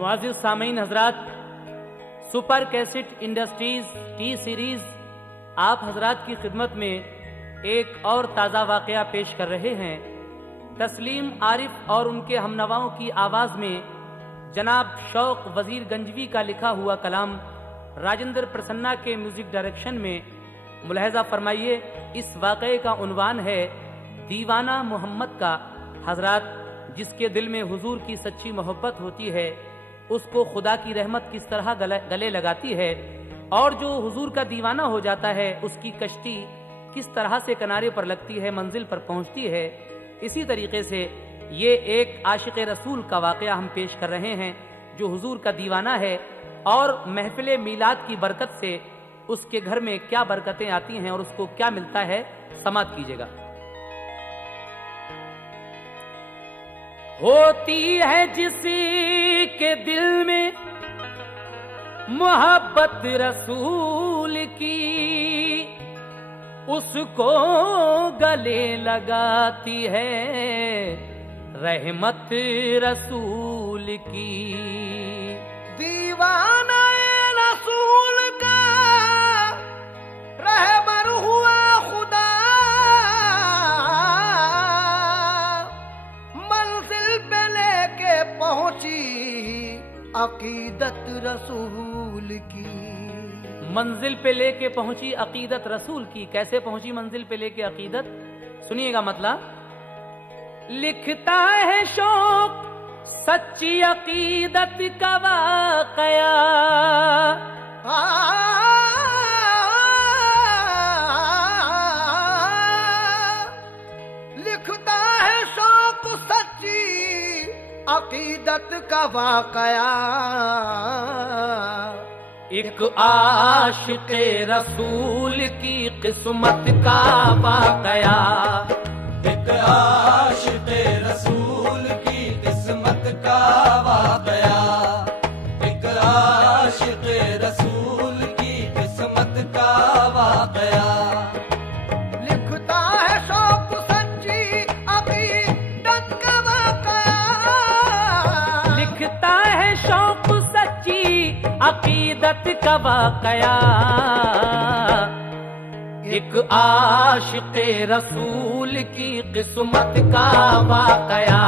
मुआज़िज़ सामीन हजरात, super cassette industries T series आप हजरात की खिदमत में एक और ताज़ा वाक़या पेश कर रहे हैं। तस्लीम आरिफ और उनके हमनवाओं की आवाज़ में जनाब शौक वजीर गंजवी का लिखा हुआ कलाम राजेंद्र प्रसन्ना के म्यूजिक डायरेक्शन में मुलाहजा फरमाइए। इस वाक़े का उन्वान है दीवाना मोहम्मद का। हजरात, जिसके दिल में हुजूर की सच्ची मोहब्बत होती है उसको खुदा की रहमत किस तरह गले लगाती है, और जो हुजूर का दीवाना हो जाता है उसकी कश्ती किस तरह से किनारे पर लगती है, मंजिल पर पहुंचती है। इसी तरीके से ये एक आशिक रसूल का वाक़या हम पेश कर रहे हैं जो हुजूर का दीवाना है, और महफिल मीलाद की बरकत से उसके घर में क्या बरकतें आती हैं और उसको क्या मिलता है, समात कीजिएगा। होती है जिसी के दिल में मोहब्बत रसूल की, उसको गले लगाती है रहमत रसूल की। दीवाना रसूल का रहबर हुआ खुदा, मंजिल पे लेके पहुंची अकीदत रसूल की। मंजिल पे लेके पहुंची अकीदत रसूल की। कैसे पहुंची मंजिल पे लेके अकीदत, सुनिएगा मतलब। लिखता है शौक सच्ची अकीदत का वाक़या, लिखता है शौक सच्ची अकीदत का वाक़या। एक आशिक़ रसूल की किस्मत का वाक़या, एक आशिक़ रसूल की किस्मत का वाक़या, एक आशिक़ रसूल की किस्मत का वाक़या। लिखता है शौक सच्ची अकीदत का वाक़या, लिखता है शौक सच्ची अकीदत का वाक़या। एक आशिक़ रसूल की किस्मत का वाक़या,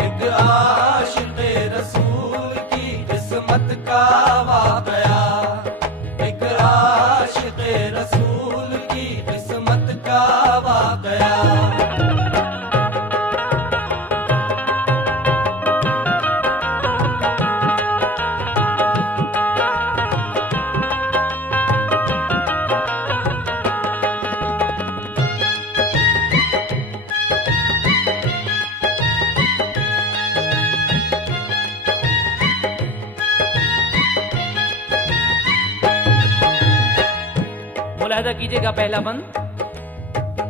एक आशिक़ रसूल की किस्मत का वाक़या, एक आशिक़ रसूल की किस्मत का वाक़या। मुलाहजा कीजिएगा पहला बंद।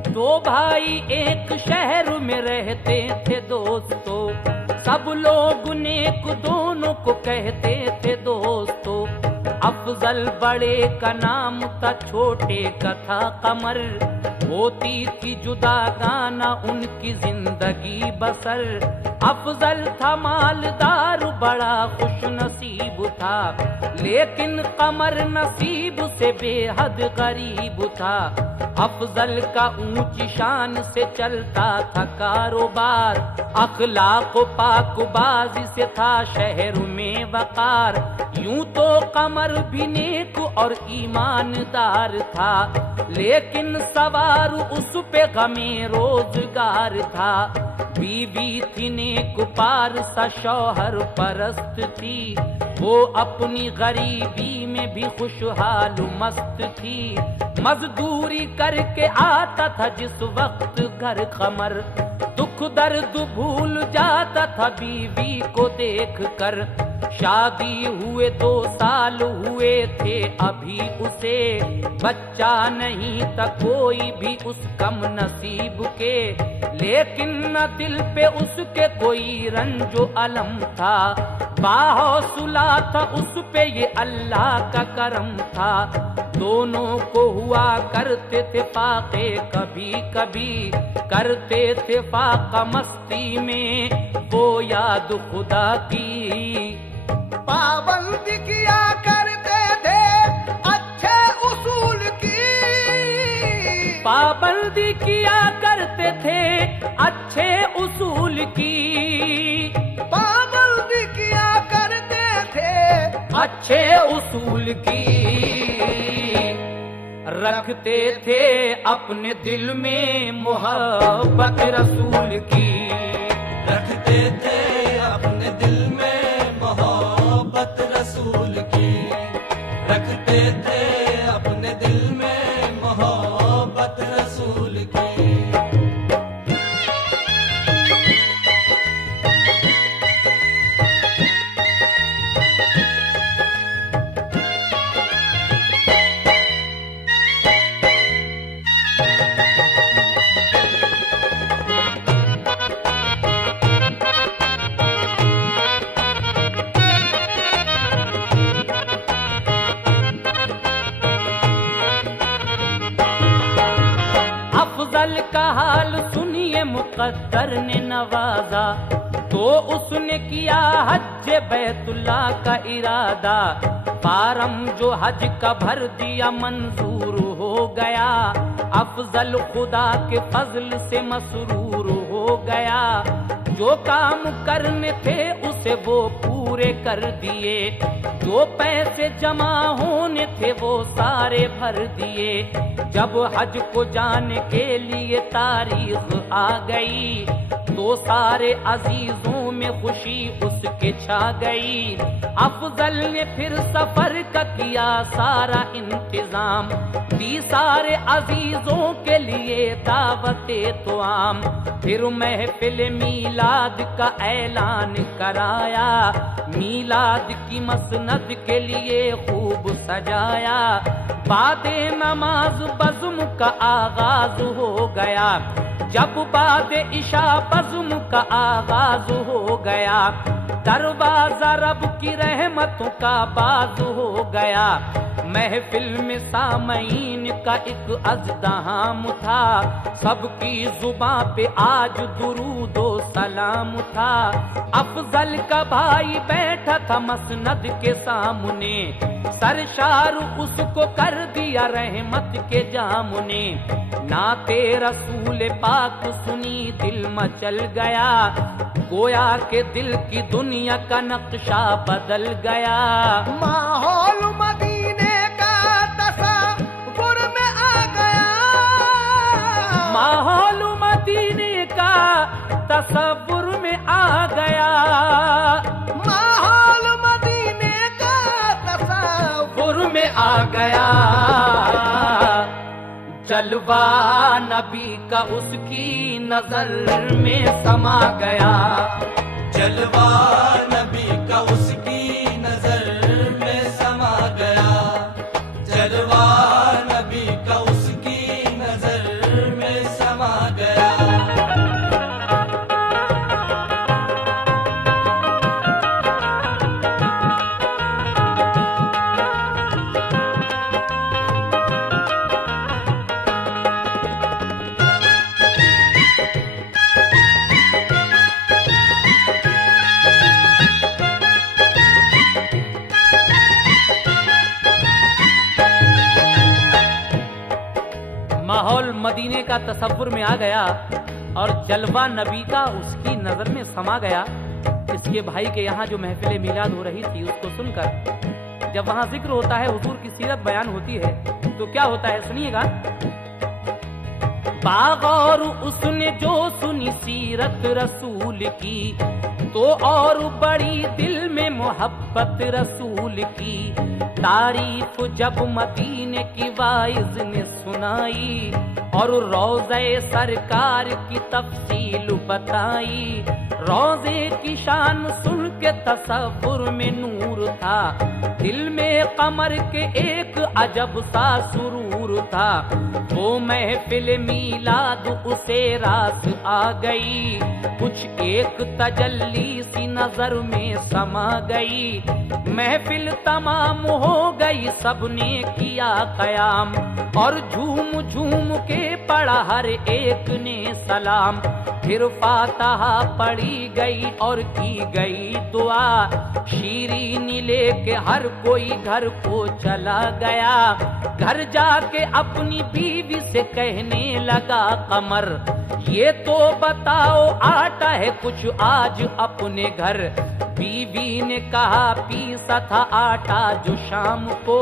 दो भाई एक शहर में रहते थे दोस्तों, सब लोग नेक दोनों को कहते थे दोस्तों। अफजल बड़े का नाम था, छोटे का था कमर, होती थी जुदा गाना उनकी जिंदगी बसर। अफजल था मालदार, बड़ा खुश नसीब था, लेकिन कमर नसीब से बेहद गरीब था। अफजल का ऊंची शान से चलता था कारोबार, अखलाक पाकबाजी से था शहर में वकार। यूं तो कमर भी नेक और ईमानदार था, लेकिन सवार उस पे गमे रोजगार था। बीवी थी नेक पार सा, शौहर परस्त थी, वो अपनी गरीबी में भी खुशहाल मस्त थी। मजदूरी करके आता था जिस वक्त घर कमर, दुख दर्द भूल जाता था बीवी को देख कर। शादी हुए 2 साल हुए थे अभी उसे, बच्चा नहीं था कोई भी उस कम नसीब के, लेकिन न दिल पे उसके कोई रंजो अलम था। बाहौसला था उस पे ये अल्लाह का करम था। दोनों को हुआ करते थे फाके, कभी कभी करते थे फाका मस्ती में वो याद खुदा की। पाबंदी किया करते थे अच्छे उसूल की, पाबंदी किया करते थे अच्छे उसूल की, पाबंदी किया करते थे अच्छे उसूल की। रखते थे अपने दिल में मोहब्बत रसूल की, रखते थे अपने दिल में मोहब्बत रसूल की, रखते थे अपने दिल में मोहब्बत रसूल की। अफजल का हाल सुनिए मुकद्दर ने नवाजा, तो उसने किया हज बैतुल्ला का इरादा। फारम जो हज का भर दिया मंजूर हो गया, अफजल खुदा के फजल से मसरूर हो गया। जो काम करने थे उसे वो पूरे कर दिए, जो पैसे जमा होने थे वो सारे भर दिए। जब हज को जाने के लिए तारीख आ गई, तो सारे अजीजों में खुशी उसके छा गई। अफजल ने फिर सफर का किया सारा इंतजाम, दी सारे अजीजों के लिए दावते तो आम। फिर महफिल मीलाद का ऐलान कराया, मीलाद की मसनद के लिए खूब सजाया। बादे नमाज बज़्म का आगाज हो गया, जब बाद इशा बज़्म का आगाज हो गया। दरवाजा रब की रहमतों का बाज हो गया। महफिल में सामईन का एक अज़्दहाम था, सबकी जुबां पे आज दुरूदो सलाम था। अफजल का भाई बैठा था मसनद के सामने, सरशार उसको कर दिया रहमत के जामुने। नाते रसूल पाक सुनी दिल मचल गया, गोया के दिल की दुनिया का नक्शा बदल गया। माहौल मदीने का तसव्वुर में आ गया, माहौल मदीने का तसव्वुर में आ गया। माहौल मदीने का तसव्वुर में आ गया। जलवा नबी का उसकी नजर में समा गया, जलवा नबी का उसकी नजर में समा गया, जलवा नबी का उसकी नजर में समा गया। माहौल मदीने का तसव्वुर में आ गया और जलवा नबी का उसकी नजर में समा गया। इसके भाई के यहाँ जो महफिल मिलाद हो रही थी, उसको सुनकर जब वहाँ जिक्र होता है, हुजूर की सीरत बयान होती है, तो क्या होता है सुनिएगा। बागौर उसने जो सुनी सीरत रसूल की, तो और बड़ी दिल में मोहब्बत रसूल की। तारीफ जब मदीने की वाइज ने सुनाई, और रोज़े सरकार की तफसील बताई। रोज़े की शान सुन के तसव्वुर में नूर था, दिल में कमर के एक अजब सा सुरूर था। वो महफिल मीलाद उसे रास आ गई, कुछ एक तजल्ली सी नजर में समा गई। महफिल तमाम हो गई, सबने किया कयाम और झूम झूम के पढ़ा हर एक ने सलाम। फिर फातिहा पढ़ी गई और की गई दुआ, शीरीनी लेके हर कोई घर को चला गया। घर जाके अपनी बीवी से कहने लगा कमर, ये तो बताओ आटा है कुछ आज अपने घर। बीवी ने कहा पीसा था आटा जो शाम को,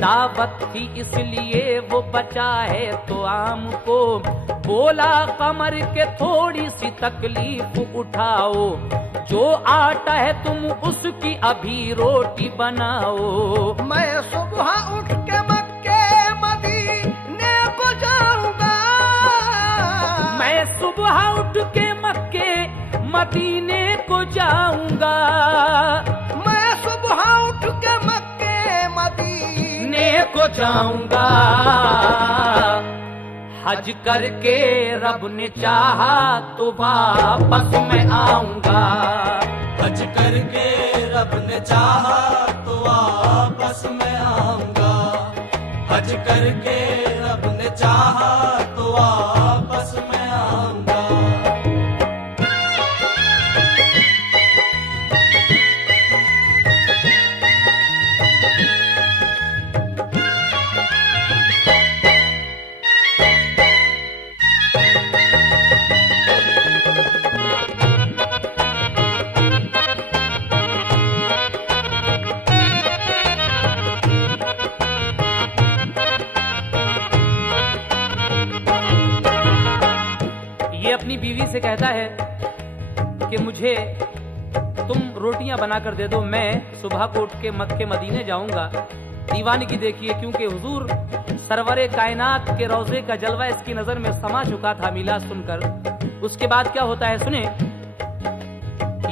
दावत थी इसलिए वो बचा है तो आम को। बोला कमर के थोड़ी सी तकलीफ उठाओ, जो आटा है तुम उसकी अभी रोटी बनाओ। मैं सुबह उठ के मक्के मदीने को जाऊंगा, मैं सुबह उठ के मक्के मदीने को जाऊंगा। मैं सुबह उठ के मक्के मदीने को जाऊंगा। हज करके रब ने चाहा तो वापस मैं आऊंगा। हज करके रब ने चाहा तो वापस मैं आऊंगा। हज करके रब ने चाहा तो वापस मैं आऊंगा। ये अपनी बीवी से कहता है कि मुझे तुम रोटियां बनाकर दे दो, मैं सुबह को उठ के मक्के मदीने जाऊंगा। दीवानगी देखिए, क्योंकि हुजूर सरवरे कायनात के रोजे का जलवा इसकी नजर में समा चुका था मिलाद सुनकर। उसके बाद क्या होता है सुने।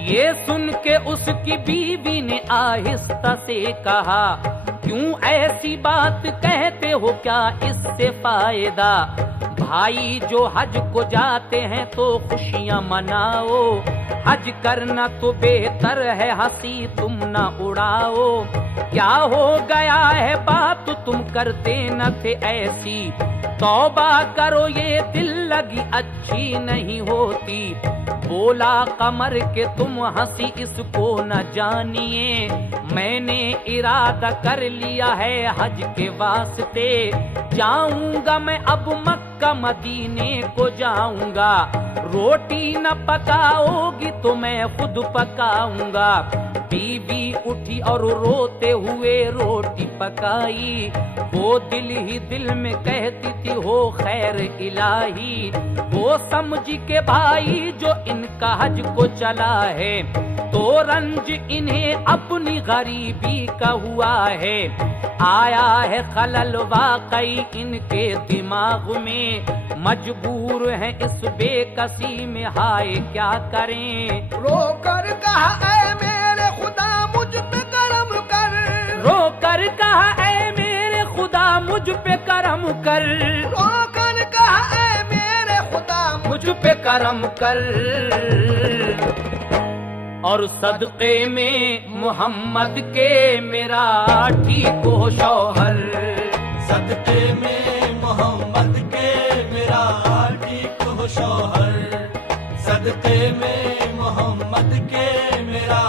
ये सुन के उसकी बीवी ने आहिस्ता से कहा, क्यों ऐसी बात कहते हो, क्या इससे फायदा। भाई जो हज को जाते हैं तो खुशियां मनाओ, हज करना तो बेहतर है, हंसी तुम न उड़ाओ। क्या हो गया है बात तुम करते न थे ऐसी, तौबा करो ये दिल लगी अच्छी नहीं होती। बोला कमर के तुम हंसी इसको न जानिए, मैंने इरादा कर लिया है हज के वास्ते। जाऊंगा मैं अब मक्का मदीने को जाऊंगा, रोटी न पकाओगी तो मैं खुद पकाऊंगा। बीवी उठी और रोते हुए रोटी पकाई, वो दिल ही दिल में कहती थी हो खैर इलाही। वो समझी के भाई जो इनका हज को चला है, तो रंज इन्हें अपनी गरीबी का हुआ है। आया है खलल वाकई इनके दिमाग में, मजबूर हैं इस बेकसी में, हाय क्या करें। रोकर कहा ऐ मेरे खुदा मुझ पे करम कर, रोकर कहा ऐ मेरे खुदा मुझ पे करम कर, रोकर कहा ऐ मेरे खुदा मुझ पे करम कर। और सदक़े में मोहम्मद के मेरा ठीक हो शौहर, सदक़े में मोहम्मद के मेरा ठीक हो शौहर। सदक़े में मोहम्मद के मेरा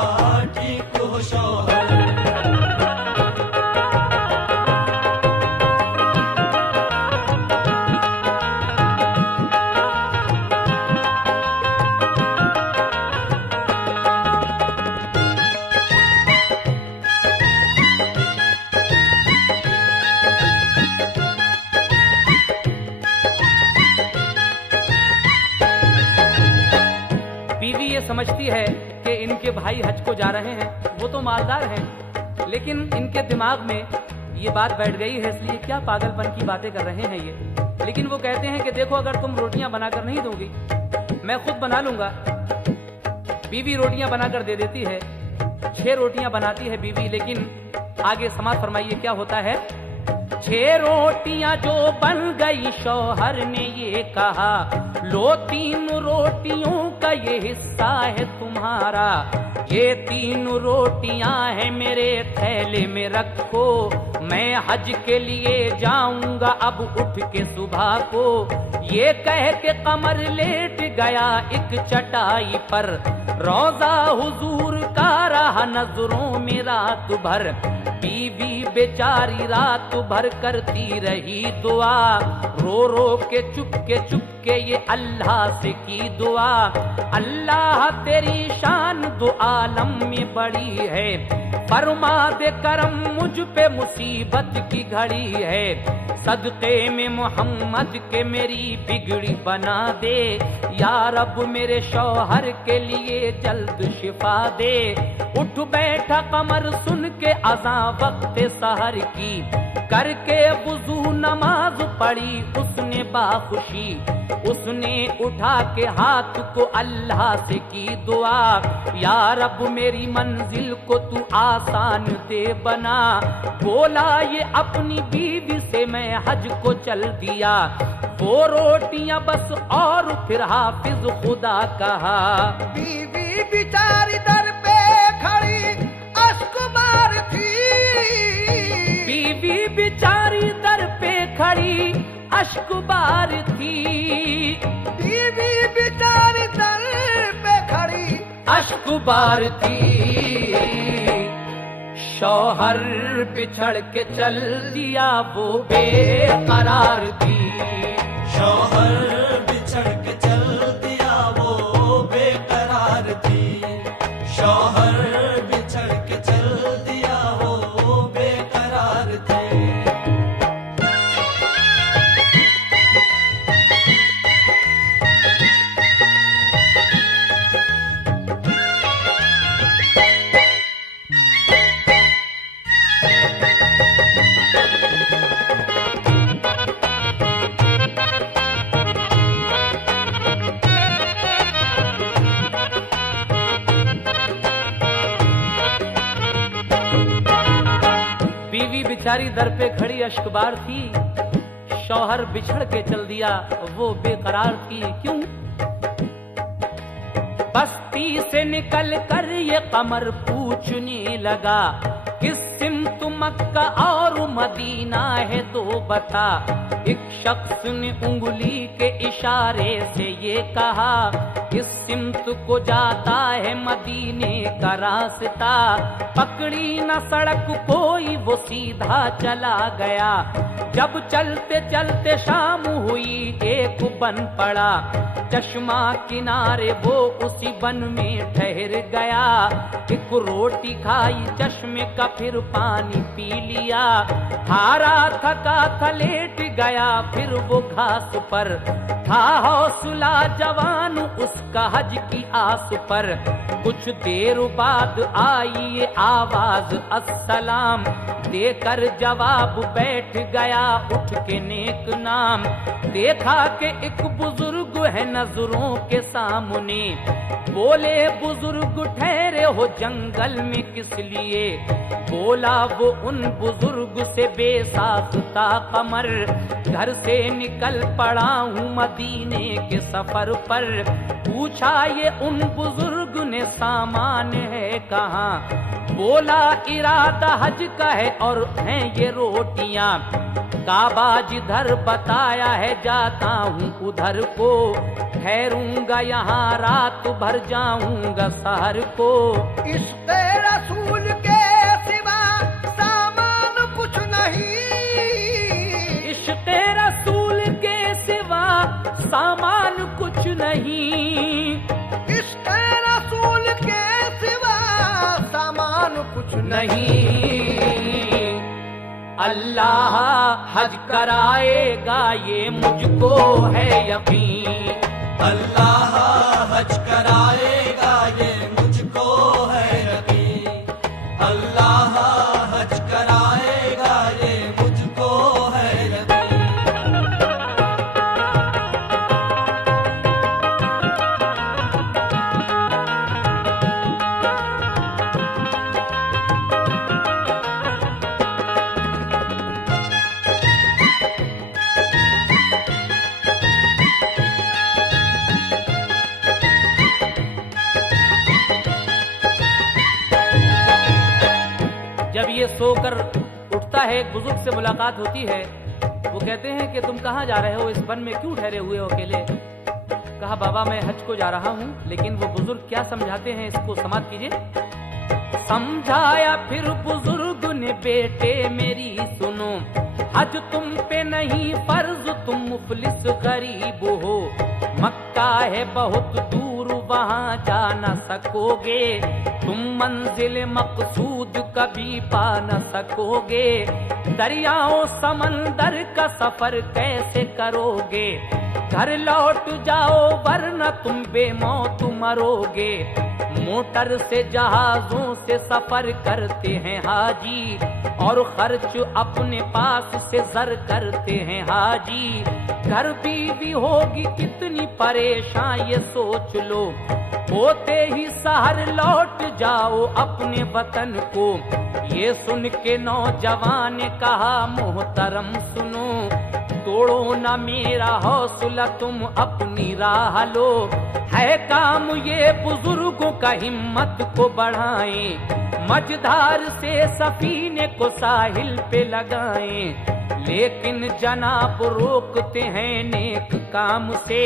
ठीक हो शौहर। समझती है कि इनके भाई हज को जा रहे हैं, वो तो मालदार हैं, लेकिन इनके दिमाग में ये बात बैठ गई है, इसलिए क्या पागलपन की बातें कर रहे हैं ये। लेकिन वो कहते हैं कि देखो अगर तुम रोटियां बनाकर नहीं दोगी मैं खुद बना लूंगा। बीवी रोटियां बनाकर दे देती है, 6 रोटियां बनाती है बीवी, लेकिन आगे समाज फरमाइए क्या होता है। छह रोटियां जो बन गई, शौहर ने ये कहा, लो 3 रोटियों का ये हिस्सा है तुम्हारा। ये 3 रोटियां हैं मेरे थैले में रखो, मैं हज के लिए जाऊंगा अब उठ के सुबह को। ये कह के कमर लेट गया एक चटाई पर, रोजा हुजूर का रहा नजरों में रात भर। बीवी बेचारी रात भर करती रही दुआ, रो रो के चुपके ये अल्लाह से की दुआ। अल्लाह तेरी शान दो आलम में बड़ी है, फरमा दे करम मुझ पे मुसीबत की घड़ी है। सदक़े में मोहम्मद के मेरी बिगड़ी बना दे, या रब मेरे शौहर के लिए जल्द शिफा दे। उठ बैठा कमर सुन के अज़ां वक्त सहर की, करके वुज़ू नमाज पढ़ी उसने बाखुशी। उसने उठा के हाथ को अल्लाह से की दुआ, या रब मेरी मंजिल को तू आसान दे बना। बोला ये अपनी बीवी से मैं हज को चल दिया, वो रोटियां बस और फिर हाफिज खुदा कहा। बीवी बिचारी दर पे खड़ी अश्क मारती, बीवी बिचारी दर पे खड़ी अश्क बार थी। बीवी बिचारी दर पे खड़ी अश्क बार थी। शौहर बिछड़ के चल दिया वो बेकरार थी। शौहर बिछड़ के चल दिया वो बेकरार थी। शौहर बिछड़ के चल दिया वो बेकरार थी। बीवी बेचारी दर पे खड़ी अश्कबार थी। शौहर बिछड़ के चल दिया वो बेकरार थी। क्यों? बस्ती से निकल कर ये कमर पूछने लगा, किस सिमत मक्का और मदीना है तो बता। एक शख्स ने उंगली के इशारे से ये कहा, इस सिमत को जाता है मदीने का रास्ता। पकड़ी न सड़क कोई वो सीधा चला गया। जब चलते चलते शाम हुई एक बन पड़ा, चश्मा किनारे वो उसी बन में ठहर गया। एक रोटी खाई चश्मे का फिर पानी पी लिया। हारा थका था लेट गया फिर वो घास पर। था हौसला जवान उसका हज की आस पर। कुछ देर बाद आई ये आवाज अस्सलाम, देकर जवाब बैठ गया उठ के नेक नाम। देखा कि एक बुजुर्ग है नजरों के सामने। बोले बुजुर्ग ठहरे हो जंगल में किस लिए। बोला वो उन बुजुर्ग से बेसाख्ता कमर, घर से निकल पड़ा हूँ मदीने के सफर पर। पूछा ये उन बुजुर्ग ने सामान है कहाँ। बोला इरादा हज का है और हैं ये रोटियां। काबा जिधर बताया है जाता हूँ उधर को। ठहरूंगा यहाँ रात भर जाऊंगा शहर को। इश्क़ रसूल के सिवा सामान कुछ नहीं। इश्क़ रसूल के सिवा सामान कुछ नहीं। इश्क़ रसूल के सिवा सामान कुछ नहीं। अल्लाह हज कराएगा ये मुझको है यकीन। अल्लाह हज कराएगा ये मुझको है यकीन। अल्लाह हज कराएगा ये मुझको है यकीन। जब ये सोकर उठता है, एक बुजुर्ग से मुलाकात होती है। वो कहते हैं कि तुम कहाँ जा रहे हो, इस वन में क्यों ठहरे हुए हो अकेले? कहा बाबा मैं हज को जा रहा हूँ। लेकिन वो बुजुर्ग क्या समझाते हैं, इसको समाप्त कीजिए। समझाया फिर बुजुर्ग ने, बेटे मेरी सुनो, हज तुम पे नहीं फर्ज, तुम मुफलिस गरीब हो। मक्का है बहुत दूर, वहाँ जा न सकोगे, तुम मंजिल मकसूद कभी पा न सकोगे। दरियाओं समंदर का सफर कैसे करोगे, घर लौट जाओ वरना तुम बेमौत मरोगे। मोटर से जहाजों से सफर करते हैं हाजी, और खर्च अपने पास से जर करते हैं हाजी। घर बीवी होगी कितनी परेशान ये सोच लो, होते ही शहर लौट जाओ अपने वतन को। ये सुन के नौजवान ने कहा मोहतरम सुनो, तोड़ो ना मेरा हौसला तुम अपनी राह लो। है काम ये बुजुर्गों का, हिम्मत को बढ़ाएं, मझधार से सफीने को साहिल पे लगाएं। लेकिन जनाब रोकते हैं नेक काम से,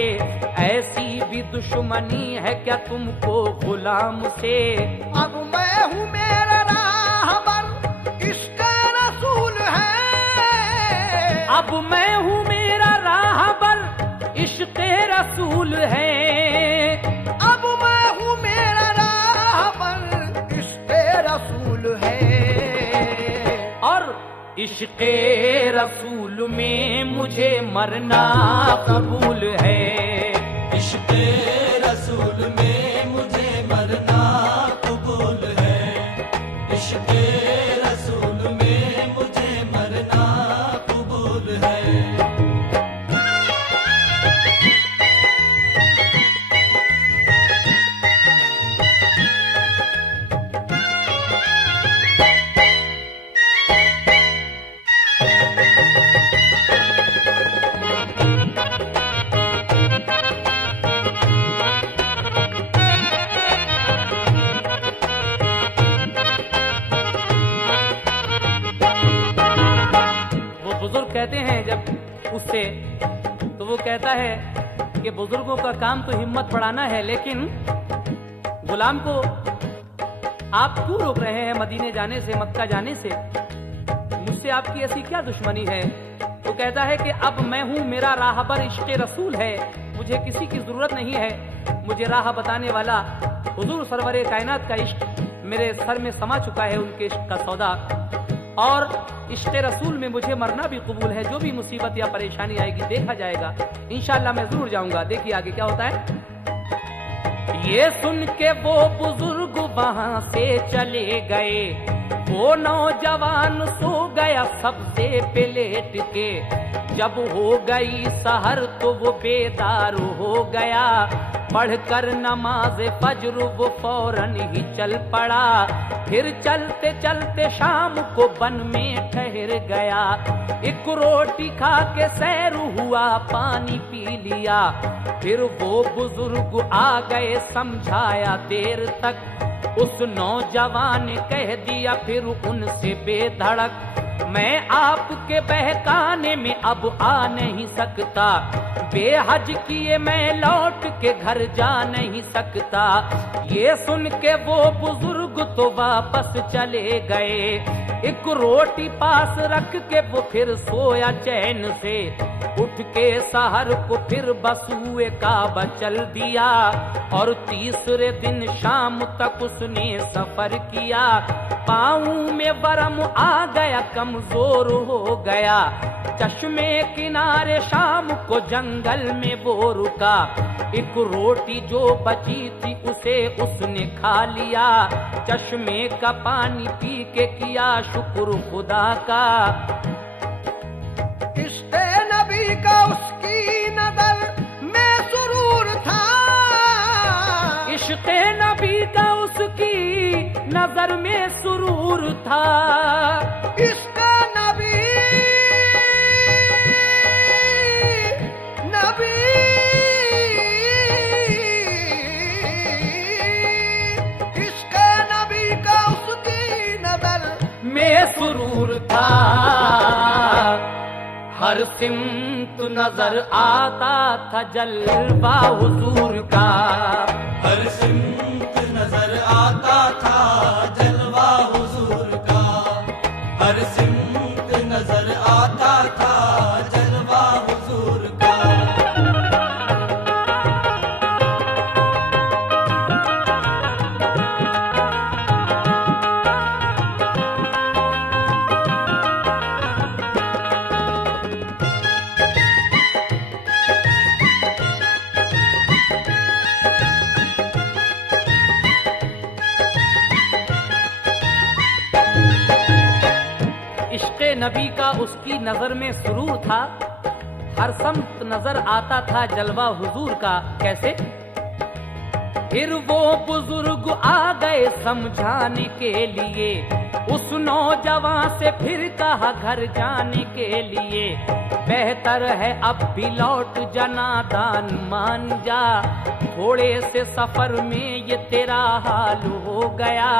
ऐसी भी दुश्मनी है क्या तुमको गुलाम से। अब मैं हूँ मेरा राहबर, इश्क़ रसूल है। अब मैं हूँ मेरा राहबर, इश्क़ रसूल है। अब मैं हूँ मेरा राहबर, इश्क़ रसूल है। और इश्क़ रसूल में मुझे मरना कबूल है। इश्क़ रसूल में मुझे मरना कबूल है। इश्क़ रसूल में मुझे मरना कबूल है। कहते हैं जब उससे, तो वो कहता है कि बुजुर्गों का काम तो हिम्मत बढ़ाना है, लेकिन गुलाम को आप क्यों रोक रहे हैं मदीने जाने से, मक्का जाने से? मुझसे आपकी ऐसी क्या दुश्मनी है? वो कहता है कि अब मैं हूँ मेरा राहबर, इश्क़ रसूल है, मुझे किसी की जरूरत नहीं है। मुझे राह बताने वाला हुजूर सरवरे कायनात का इश्क मेरे सर में समा चुका है, उनके इश्क का सौदा। और इश्क़ रसूल में मुझे मरना भी कबूल है। जो भी मुसीबत या परेशानी आएगी देखा जाएगा, इंशाअल्लाह मैं जरूर जाऊंगा। देखिए आगे क्या होता है। ये सुन के वो बुजुर्ग वहां से चले गए, वो नौजवान सो गया सबसे पे लेट के। जब हो गई सहर तो वो बेदार हो गया, पढ़कर नमाज फज्र वो फौरन ही चल पड़ा। फिर चलते चलते शाम को वन में ठहर गया, एक रोटी खा के सैर हुआ, पानी पी लिया। फिर वो बुजुर्ग आ गए, समझाया देर तक, उस नौजवान ने कह दिया फिर उनसे बेधड़क, मैं आपके बहकाने में अब आ नहीं सकता, बेहज किए मैं लौट के घर जा नहीं सकता। ये सुन के वो बुजुर्ग तो वापस चले गए, एक रोटी पास रख के वो फिर सोया चैन से। उठ के सहर को फिर बसूए काबा चल दिया, और तीसरे दिन शाम तक उसने सफर किया। पाँव में वरम आ गया, कमजोर हो गया, चश्मे किनारे शाम को जंगल में वो रुका। एक रोटी जो बची थी उसे उसने खा लिया, चश्मे का पानी पी के किया शुक्र खुदा का। इश्क़े नबी का उसकी नजर में सुरूर था, इश्क़े नबी का उसकी नजर में सुरूर था। इश्क़े नबी नबी इश्क़े नबी का उसकी नजर में सुरूर था, हर सिमत नजर आता था जलवा हुजूर का। हर सिमत नजर आता था जलवा हुजूर का, हर सिमत नजर आता था जलवा हुजूर का। इश्क़े नबी का उसकी नजर में सुरूर था, हर समत नजर आता था जलवा हुजूर का। कैसे? फिर वो बुजुर्ग आ गए समझाने के लिए, उस नौजवान से फिर कहा घर जाने के लिए। बेहतर है अब भी लौट जा नादान मान जा, थोड़े से सफर में ये तेरा हाल हो गया।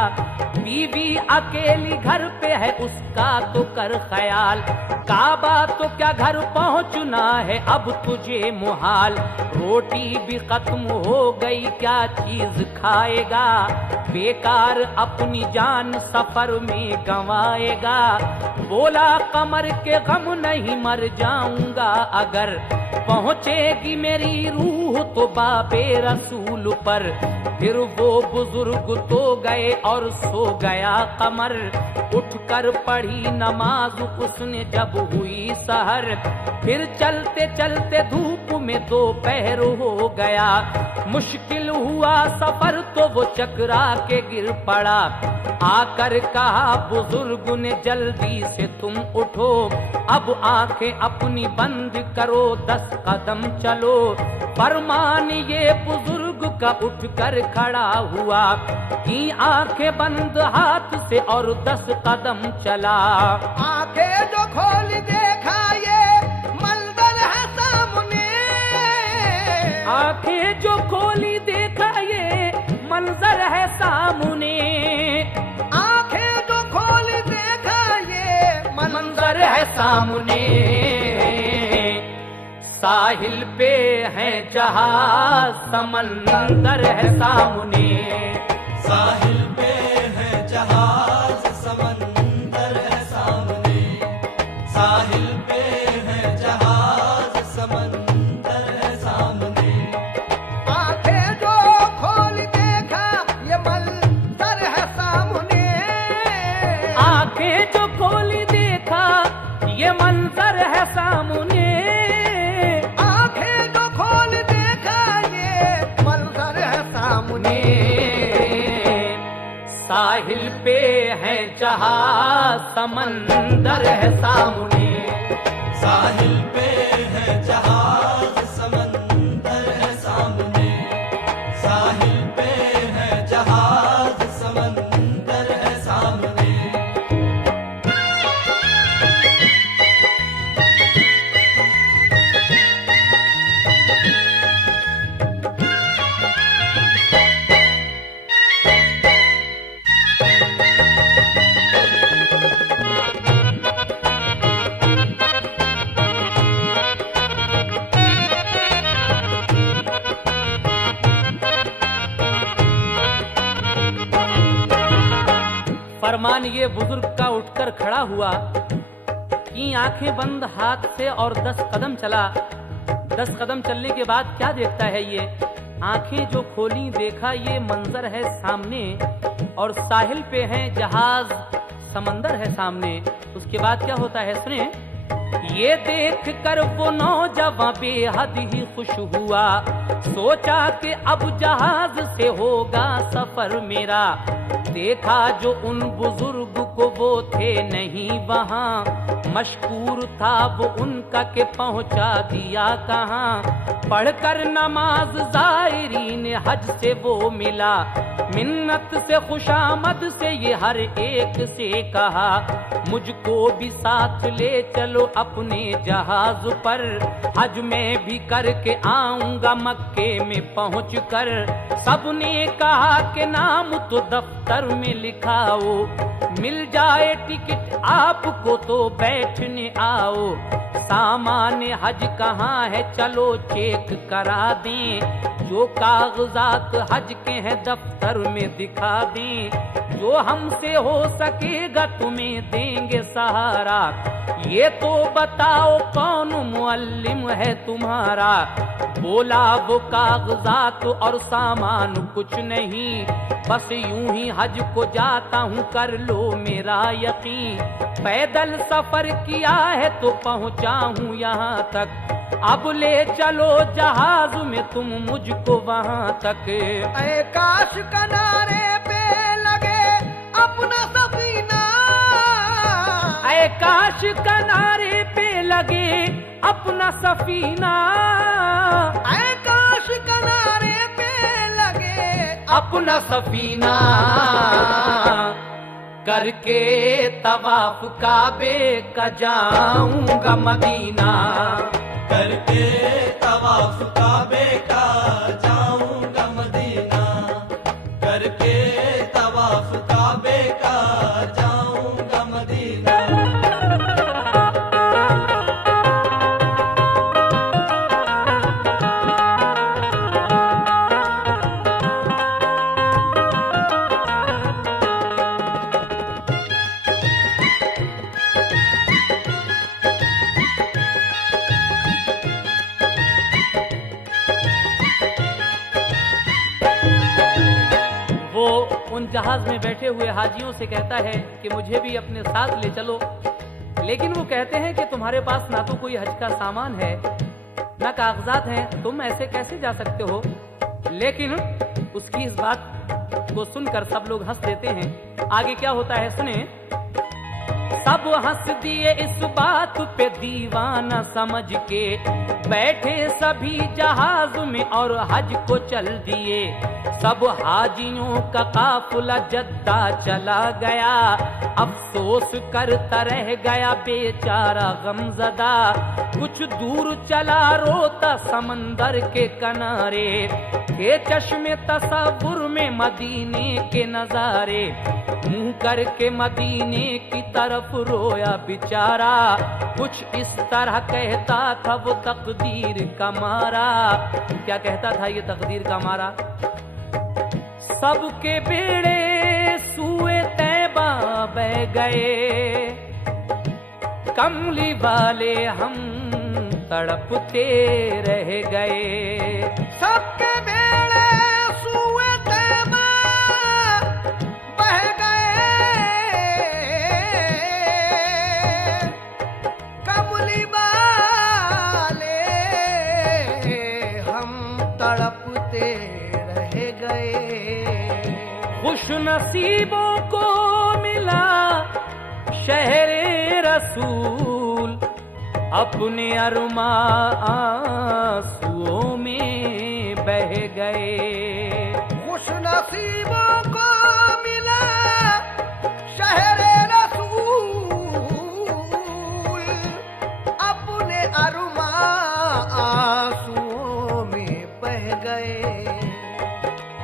बीवी अकेली घर पे है उसका तो कर ख्याल, काबा तो क्या घर पहुंचना है अब तुझे मुहाल। रोटी भी खत्म हो गई क्या चीज खाएगा, बेकार अपनी जान सफर में गंवाएगा। बोला कमर के गम नहीं मर जाऊंगा अगर, पहुंचेगी मेरी रूह तो बाबे रसूल पर। फिर वो बुजुर्ग तो गए और सो गया कमर, उठकर पढ़ी नमाज उसने जब हुई सहर। फिर चलते चलते धूप में दोपहर हो गया, मुश्किल हुआ सफर तो वो चकरा के गिर पड़ा। आकर कहा बुजुर्ग ने जल्दी से तुम उठो, अब आंखें अपनी बंद करो 10 कदम चलो। फरमान ये बुजुर्ग का उठकर खड़ा हुआ, की आंखें बंद हाथ से और 10 कदम चला। आंखें जो खोल देखा ये मंजर है सामने, आंखें जो खोली देखा ये मंजर है सामने। आंखें जो खोल देखा ये मंजर है सामने। साहिल पे है जहाज समंदर है सामने, साहिल पे है जहाज समंदर है सामने, साहिल पे है जहाज समंदर है सामने। आंखें जो खोल देखा ये मंजर है सामने, आंखें जो खोली देखा ये मंजर है सामने। आंखें जो खोल देखा ये मंजर है सामने। साहिल पे है जहाज समंदर है सामने, साहिल पे है जहाज समंदर है सामने, साहिल पे है जहाज समंदर है सामने। फरमान ये बुजुर्ग का उठकर खड़ा हुआ, की आंखें बंद हाथ से और 10 कदम चला। 10 कदम चलने के बाद क्या देखता है ये? आंखें जो खोली देखा ये मंजर है सामने, और साहिल पे है जहाज समंदर है सामने। उसके बाद क्या होता है सुने। ये देख कर वो नौजवान बेहद ही खुश हुआ, सोचा कि अब जहाज से होगा सफर मेरा। देखा जो उन बुजुर्ग को वो थे नहीं वहाँ, मशकूर था वो उनका के पहुँचा दिया कहाँ। पढ़कर नमाज ज़ायरीन हज से वो मिला, मिन्नत से खुशामद से ये हर एक से कहा, मुझको भी साथ ले चलो अपने जहाज पर, हज में भी करके आऊंगा मक्के में पहुँच कर। सबने कहा कि नाम तो दफ्तर में लिखाओ, मिल जाए टिकट आपको तो बैठने आओ, सामान्य हज कहाँ है चलो चेक करा दें, जो कागजात हज के हैं दफ्तर में दिखा दें, जो हमसे हो सकेगा तुम्हें देंगे सहारा, ये तो बताओ कौन मुअल्लिम है तुम्हारा। बोला वो कागजात और सामान कुछ नहीं, बस यूं ही हज को जाता हूँ कर लो मेरा यकीन, पैदल सफर किया है तो पहुँचा हूँ यहाँ तक, अब ले चलो जहाज में तुम मुझको वहाँ तक। ऐ काश किनारे पे लगे अपना सफीना, ऐ काश किनारे पे लगे अपना सफीना, ऐ काश किनारे पे लगे अपना सफीना, करके तवाफ काबे का जाऊंगा मदीना, करके तवाफ काबे का जाऊंगा मदीना, करके तवाफ काबे का जाऊंगा मदीना। उन जहाज में बैठे हुए हाजियों से कहता है कि मुझे भी अपने साथ ले चलो, लेकिन वो कहते हैं कि तुम्हारे पास ना तो कोई हज का सामान है ना कागजात हैं, तुम ऐसे कैसे जा सकते हो। लेकिन उसकी इस बात को सुनकर सब लोग हंस देते हैं। आगे क्या होता है सुने। सब हंस दिए इस बात पे दीवाना समझ के, बैठे सभी जहाज में और हज को चल दिए। सब हाजियों का काफिला जद्दा चला गया, अफसोस करता रह गया बेचारा गमज़दा। कुछ दूर चला रोता समंदर के किनारे, के चश्मे तसव्वुर में मदीने के नजारे। मुंह करके मदीने की तरफ रोया बेचारा, कुछ इस तरह कहता था वो तकदीर का मारा। क्या कहता था ये तकदीर का मारा। सबके बेड़े सूए तैबा बह गए, कमली वाले हम तड़पते रह गए। सबके बेड़े सूए तैबा बह गए, कमली वाले हम तड़पते रह गए। खुश नसीबों को मिला शहरे रसूल, अपने अरमा आंसुओं में बह गए। खुश नसीबों को मिला शहरे रसूल, अपने अरमा आंसुओं में बह गए।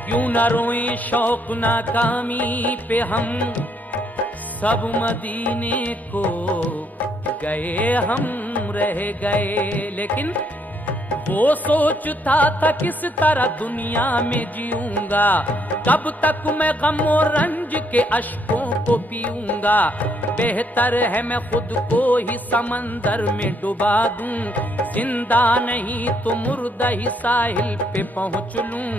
क्यों न रोएं शौक नाकामी पे हम, सब मदीने को गए हम रह गए। लेकिन वो सोचता था किस तरह दुनिया में जीऊंगा, कब तक मैं गम और रंज के अश्कों को पीऊंगा। बेहतर है मैं खुद को ही समंदर में डुबा दूं, जिंदा नहीं तो मुर्दा ही साहिल पे पहुंच लूं।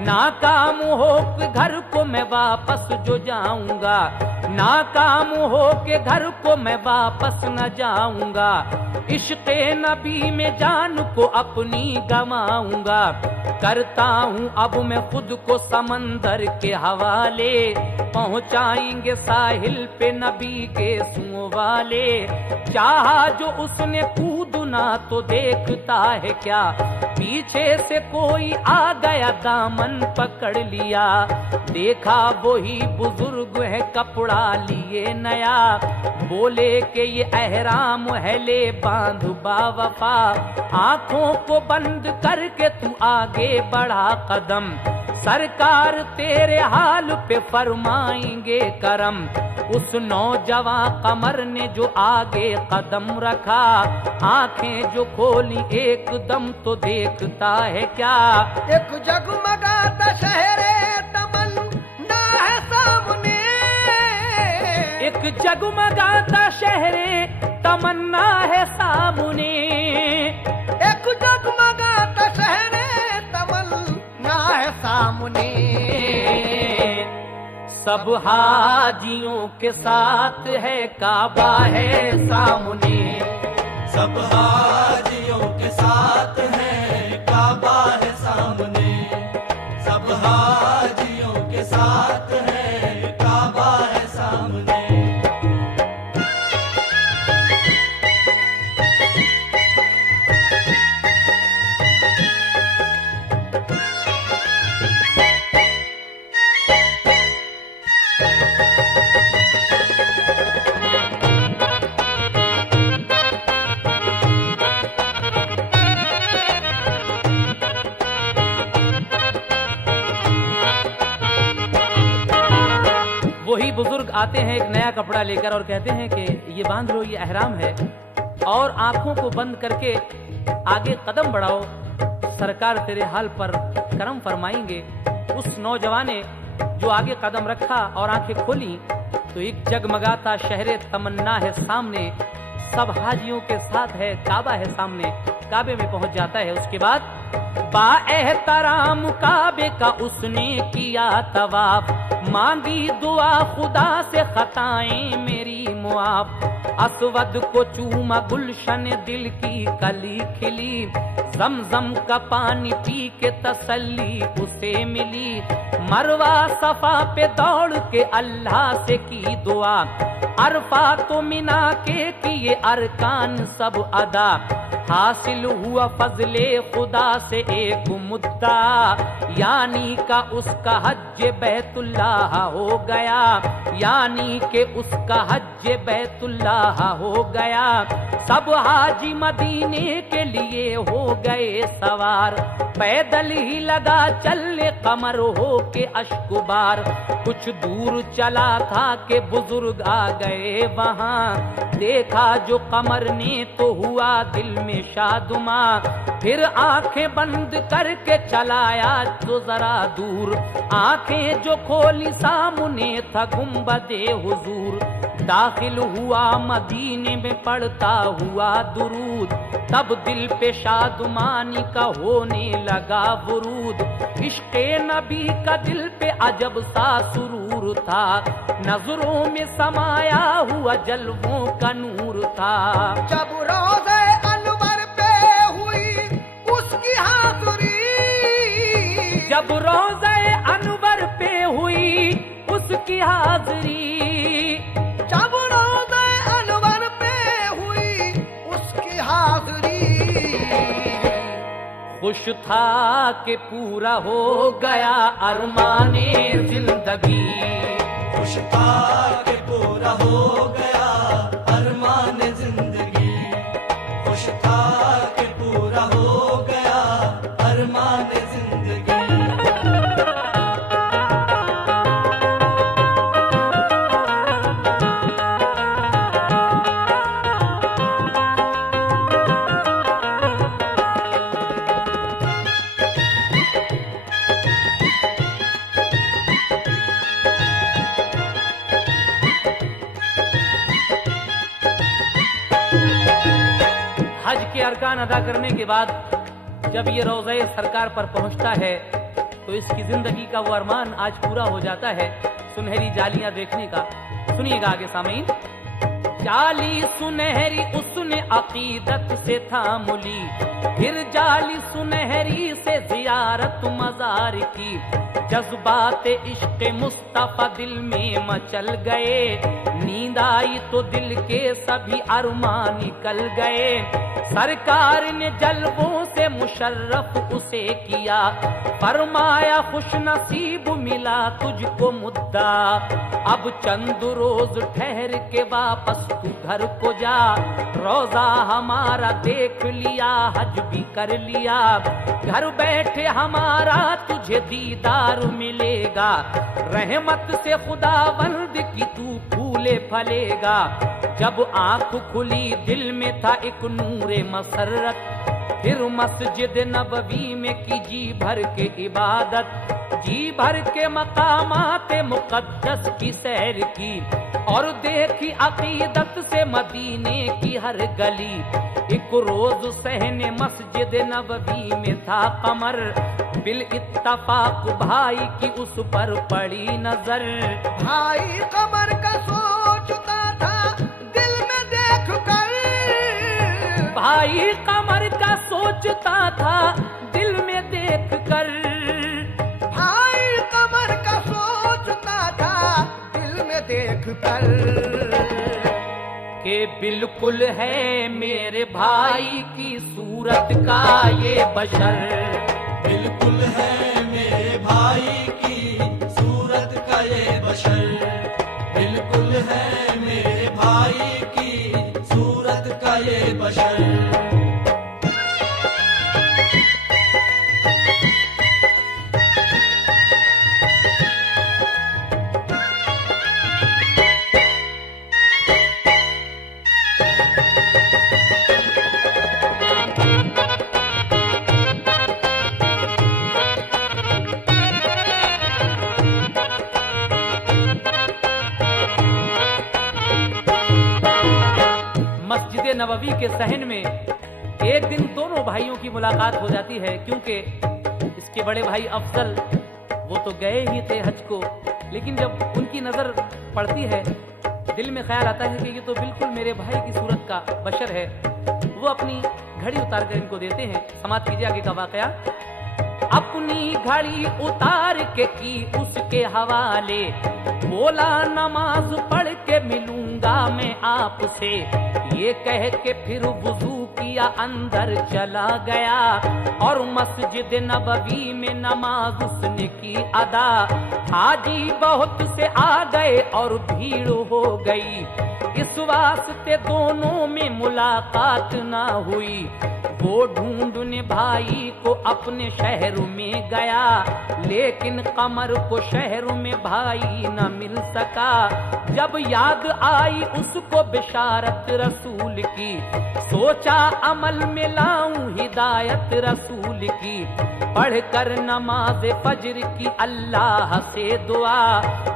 नाकाम हो के घर को मैं वापस जो जाऊंगा, नाकाम हो के घर को मैं वापस न जाऊंगा। इश्क़ नबी में जान को अपनी गवाऊंगा, करता हूँ अब मैं खुद को समंदर के हवाले। पहुँचाएंगे साहिल पे नबी के सुओं वाले। चाहा जो उसने कूदना तो देखता है क्या, पीछे से कोई आ गया दामन पकड़ लिया। देखा वही बुजुर्ग है कपड़ा लिए नया, बोले कि ये एहराम है ले बांध बावफा। आंखों को बंद करके तू आगे बढ़ा कदम, सरकार तेरे हाल पे फरमाएंगे करम। उस नौजवान कमर ने जो आगे कदम रखा, आंखें जो खोली एकदम तो देखता है क्या। एक जगमगाता शहर तमन्ना है सामने, एक जगमगाता शहर तमन्ना है सामने। एक जगमगाता शहर तमन्ना है सामने। सब हाजियों के साथ है काबा है सामने। सब हाजियों के साथ है काबा है सामने। सब हाजियों के साथ है काबा है सामने। वही बुजुर्ग आते हैं एक नया कपड़ा लेकर और कहते हैं कि ये बांध लो, ये अहराम है, और आंखों को बंद करके आगे कदम बढ़ाओ, सरकार तेरे हाल पर करम फरमाएंगे। उस नौजवान ने जो आगे कदम रखा और आंखें खोली तो एक जगमगाता शहर तमन्ना है सामने। सब हाजियों के साथ है काबा है सामने। काबे में पहुंच जाता है। उसके बाद बाएहतराम काबे का उसने किया तवाफ, मांगी दुआ खुदा से खताएं मेरी मुआफ। असवद को चूमा गुलशन दिल की कली खिली, जमजम का पानी पी के तसल्ली उसे मिली। मरवा सफा पे दौड़ के अल्लाह से की दुआ, अरफा तो मिना के किए अरकान सब अदा। हासिल हुआ फजले खुदा से एक मुद्दा, यानी का उसका हज बैतुल्लाह हो गया, यानी के उसका हज बैतुल्लाह हो गया। सब हाजी मदीने के लिए हो गए सवार, पैदल ही लगा चलने कमर हो के अश्कुबार। कुछ दूर चला था कि बुजुर्ग आ गए वहां, देखा जो कमर ने तो हुआ दिल में शादुमा। फिर आंखें बंद करके चलाया तो जरा दूर, आंखें जो खोली सामने था गुंबदे हुजूर। दाखिल हुआ मदीने में पढ़ता हुआ दुरूद, तब दिल पे शादुमानी का होने लगा वरूद। इश्क़े नबी का दिल पे अजब सा सुरूर था, नजरों में समाया हुआ जलवों का नूर था। जब रोज़े अनवर पे हुई उसकी हाज़िरी, जब रोज़े अनवर पे हुई उसकी हाज़िरी। जब रोज़े अनवर पे हुई उसकी हाज़िरी। खुश था कि पूरा हो गया अरमाने जिंदगी, खुश था कि पूरा हो गया अरमान जिंदगी। खुश था कि पूरा हो गया अरमान जिंदगी। हज के अरकान अदा करने के बाद जब ये रोज़े सरकार पर पहुंचता है तो इसकी जिंदगी का वो अरमान आज पूरा हो जाता है, सुनहरी जालियां देखने का। सुनिएगा आगे सामीन। जाली सुनहरी उसने अकीदत से थामुली, फिर जाली सुनहरी से जियारत मजार की। जज्बात इश्क मुस्तफा दिल में मचल गए, नींद आई तो दिल के सभी अरमान निकल गए। सरकार ने जलवों से मुशर्रफ उसे किया, फरमाया खुश नसीब मिला तुझको मुद्दा। अब चंद रोज ठहर के वापस तू घर को जा, रोजा हमारा देख लिया हज भी कर लिया। घर बैठे हमारा हमारा तुझे दीदार मिलेगा, रहमत से खुदावंद की तू फूले फलेगा। जब आंख खुली दिल में था एक नूरे मसरत, फिर मस्जिद नबवी में की जी भर के इबादत, जी भर के मकामात मुकद्दस की सैर की, और देखी अकीदत से मदीने की हर गली। एक रोज सहने मस्जिद नबवी में था कमर, बिल इत्तफाक भाई की उस पर पड़ी नजर। भाई कमर का सोचता था दिल में देख कर, भाई कमर का सोचता था दिल में देख कर, भाई कमर का सोचता था दिल में देख कर, कि बिल्कुल है मेरे भाई की सूरत का ये बशर। बिल्कुल है मेरे भाई की सूरत का ये बशर, बिल्कुल है मेरे भाई की सूरत का ये बशर। मस्जिद नबवी के सहन में एक दिन दोनों भाइयों की मुलाकात हो जाती है, क्योंकि इसके बड़े भाई अफजल वो तो गए ही थे हज को, लेकिन जब उनकी नजर पड़ती है दिल में ख्याल आता है कि ये तो बिल्कुल मेरे भाई की सूरत का बशर है। वो अपनी घड़ी उतार कर इनको देते हैं। समाप्त कीजिए आगे का वाकया। अपनी घड़ी उतार के की उसके हवाले, बोला नमाज पढ़ के मिलूंगा मैं आपसे, ये कह के फिर वुजू किया अंदर चला गया, और मस्जिद नबवी में नमाज उसने की अदा। हाजी बहुत से आ गए और भीड़ हो गई, इस वास्ते दोनों में मुलाकात ना हुई। वो ढूंढने भाई को अपने शहर में गया, लेकिन कमर को शहर में भाई न मिल सका। जब याद आई उसको बिशारत रसूल की, सोचा अमल में लाऊं हिदायत रसूल की। पढ़कर नमाज फजर की अल्लाह से दुआ,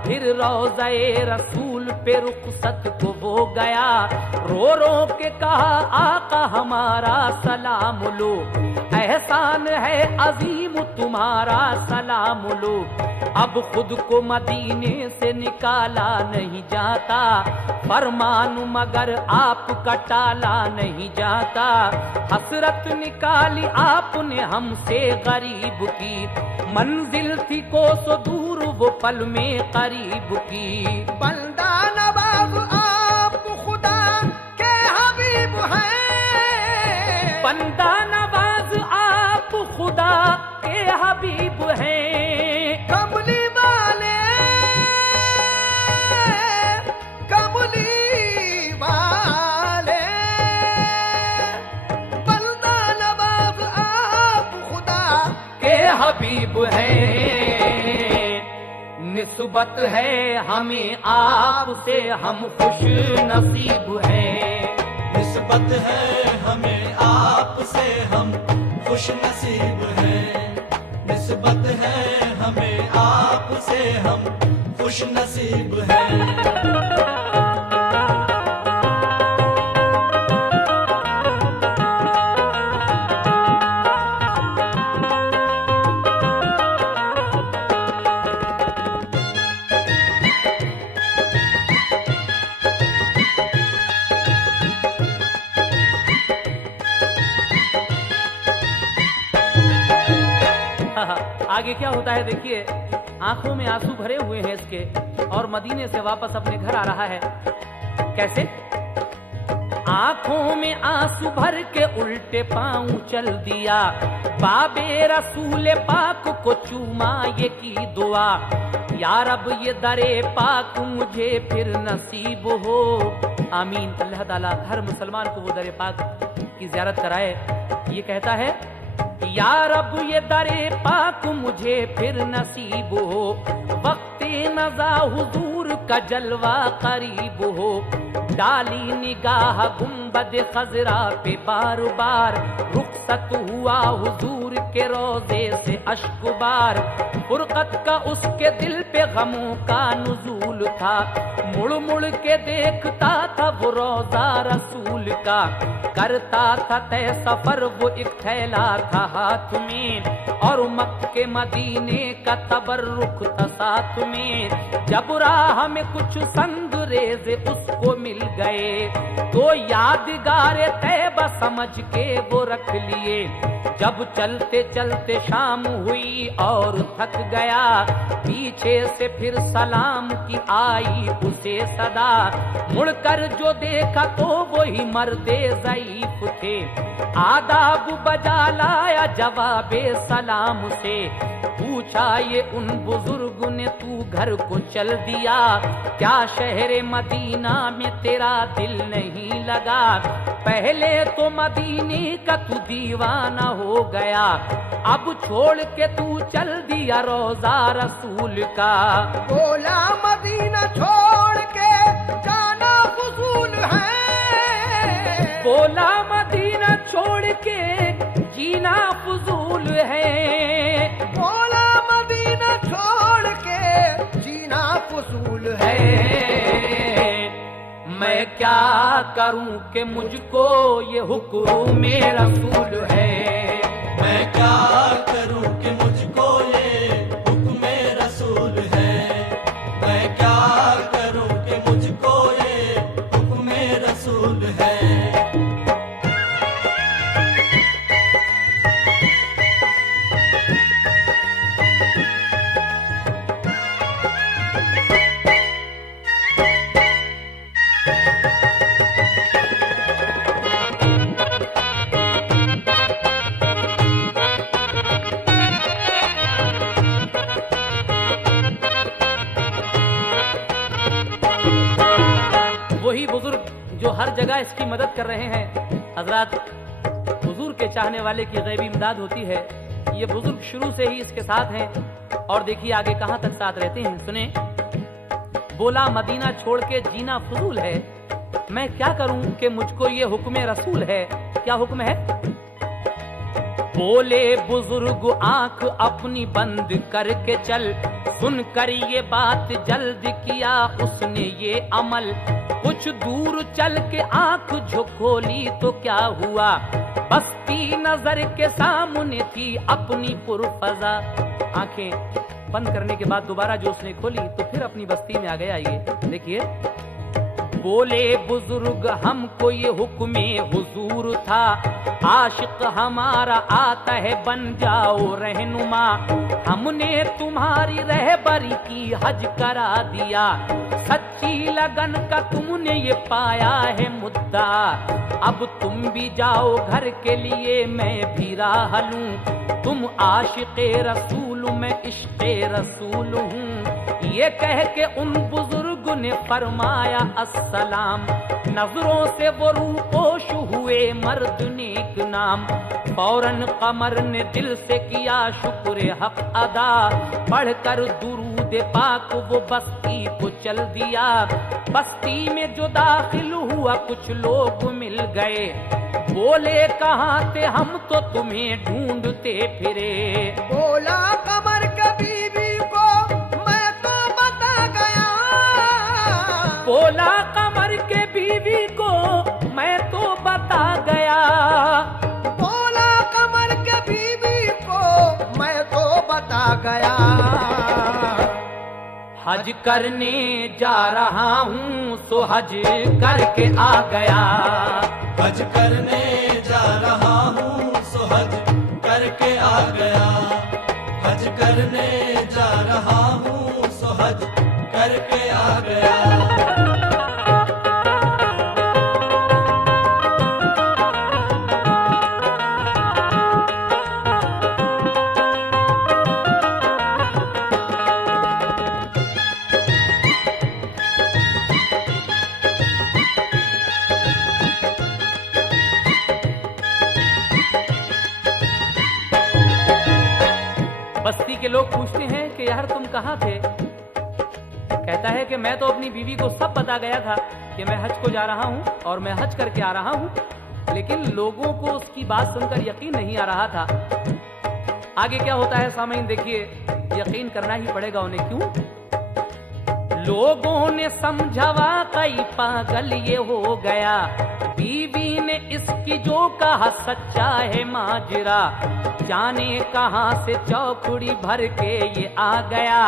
फिर रोज़े रसूल पे रुखसत को वो गया। रो रो के कहा आका हमारा सलाम लो, एहसान है अजीम तुम्हारा सलाम लो। अब खुद को मदीने से निकाला नहीं जाता, फरमान मगर आपका टाला नहीं जाता। हसरत निकाली आपने हमसे गरीब की, मंजिल थी कोसों दूर वो पल में करीब की। बंदा नवाब आप खुदा के हबीब हैं, बंदा नवाज आप खुदा के हबीब हैं। कमली वाले कमली वाले, बंदा नवाब आप खुदा के हबीब हैं। निस्बत है हमें आपसे हम खुश नसीब हैं। निस्बत है हमें आपसे हम खुश नसीब हैं। निस्बत है हमें आपसे हम खुश नसीब हैं। आगे क्या होता है देखिए, आंखों में आंसू भरे हुए हैं इसके, और मदीने से वापस अपने घर आ रहा है। कैसे? आंखों में आंसू भर के उल्टे पांव चल दिया, बाबे रसूल पाक को चूमा ये की दुआ, या रब ये दरे पाक मुझे फिर नसीब हो। आमीन। अल्लाह ताला हर मुसलमान को वो दरे पाक की ज़ियारत कराए। ये कहता है या रब ये दरे पाक मुझे फिर नसीब हो, वक्ते नज़ा हुजूर का जलवा करीब हो। डाली निगाह गुंबद खजरा पे बार बार, रुखसत हुआ हुजूर के रोजे से अश्कबार। फुरकत का उसके दिल पे गमों का नुजूल था, मुड़ मुड़ के देखता था वो रोजा रसूल का। करता था तय सफर वो एक थैला था हाथ में, और मक्के मदीने का तबर्रुक था साथ में। जब राह में कुछ संग रेज़े उसको मिल गए, तो यादगार तैबा समझ के वो रख लिए। जब चलते चलते शाम हुई और थक गया, पीछे से फिर सलाम की आई उसे सदा। मुड़कर जो देखा तो वही मर्दे ज़ईफ थे, आदाब बजा लाया जवाबे सलाम से। पूछा ये उन बुजुर्ग ने तू घर को चल दिया, क्या शहर मदीना में तेरा दिल नहीं लगा? पहले तो मदीने का तू दीवाना हो गया, अब छोड़ के तू चल दिया रोजा रसूल का। बोला मदीना छोड़ के जाना फजूल है, बोला मदीना छोड़ के जीना फजूल है। बोला मदीना छोड़ के जीना फजूल है। मैं क्या करूं कि मुझको ये हुक्म रसूल है। मैं क्या करूं कि मुझको ये हुक्म रसूल है। मैं क्या करूं कि मुझको ये हुक्म रसूल है। वही बुजुर्ग जो हर जगह इसकी मदद कर रहे हैं। हजरत, हुजूर के चाहने वाले की गैबी इमदाद होती है। ये बुजुर्ग शुरू से ही इसके साथ हैं, और देखिए आगे कहां तक साथ रहते हैं, सुने। बोला मदीना छोड़ के जीना फजूल है, मैं क्या करूं कि मुझको ये हुक्म रसूल है। क्या हुक्म है? बोले बुजुर्ग आंख अपनी बंद करके चल, सुनकर ये बात जल्द किया उसने ये अमल। कुछ दूर चल के आंख झोली तो क्या हुआ, बस्ती नजर के सामने थी अपनी पुरफजा। आंखें बंद करने के बाद दोबारा जो उसने खोली तो फिर अपनी बस्ती में आ गया। ये देखिए, बोले बुजुर्ग हमको ये हुक्म हुजूर था, आशिक हमारा आता है बन जाओ रहनुमा। हमने तुम्हारी रहबरी की हज करा दिया, सच्ची लगन का तुमने ये पाया है मुद्दा। अब तुम भी जाओ घर के लिए, मैं भी राह लूं। तुम आशिक़े रसूल, मैं इश्क़े रसूल हूँ। ये कह के उन बुजुर्ग ने फरमाया अस्सलाम। नजरों से वो रूपोश हुए मर्द नेक नाम। फौरन कमर ने दिल से किया शुक्र हक अदा, पढ़कर दुरूद पाक वो बस्ती को चल दिया। बस्ती में जो दाखिल हुआ कुछ लोग मिल गए, बोले कहाँ थे हम तो तुम्हें ढूंढते फिरे। बोला कमर का बीवी को मैं तो बता गया, बोला कमर के बीवी को मैं तो बता गया। बोला कमर के बीवी को मैं तो बता गया। हज करने जा रहा हूँ सो हज करके आ गया। हज करने जा रहा हूँ सो हज करके आ गया। हज करने जा रहा हूँ सो हज करके आ गया। कि यार तुम कहाँ थे? कहता है कि मैं तो अपनी बीवी को सब बता गया था कि मैं हज को जा रहा हूँ और मैं हज करके आ रहा हूँ, लेकिन लोगों को उसकी बात सुनकर यकीन नहीं आ रहा था। आगे क्या होता है सामईन देखिए, यकीन करना ही पड़ेगा उन्हें। क्यों? लोगों ने समझा वाकई पागल ये हो गया, बीवी ने इसकी जो कहा सच्चा है माजरा, जाने कहां से चौकड़ी भर के ये आ गया,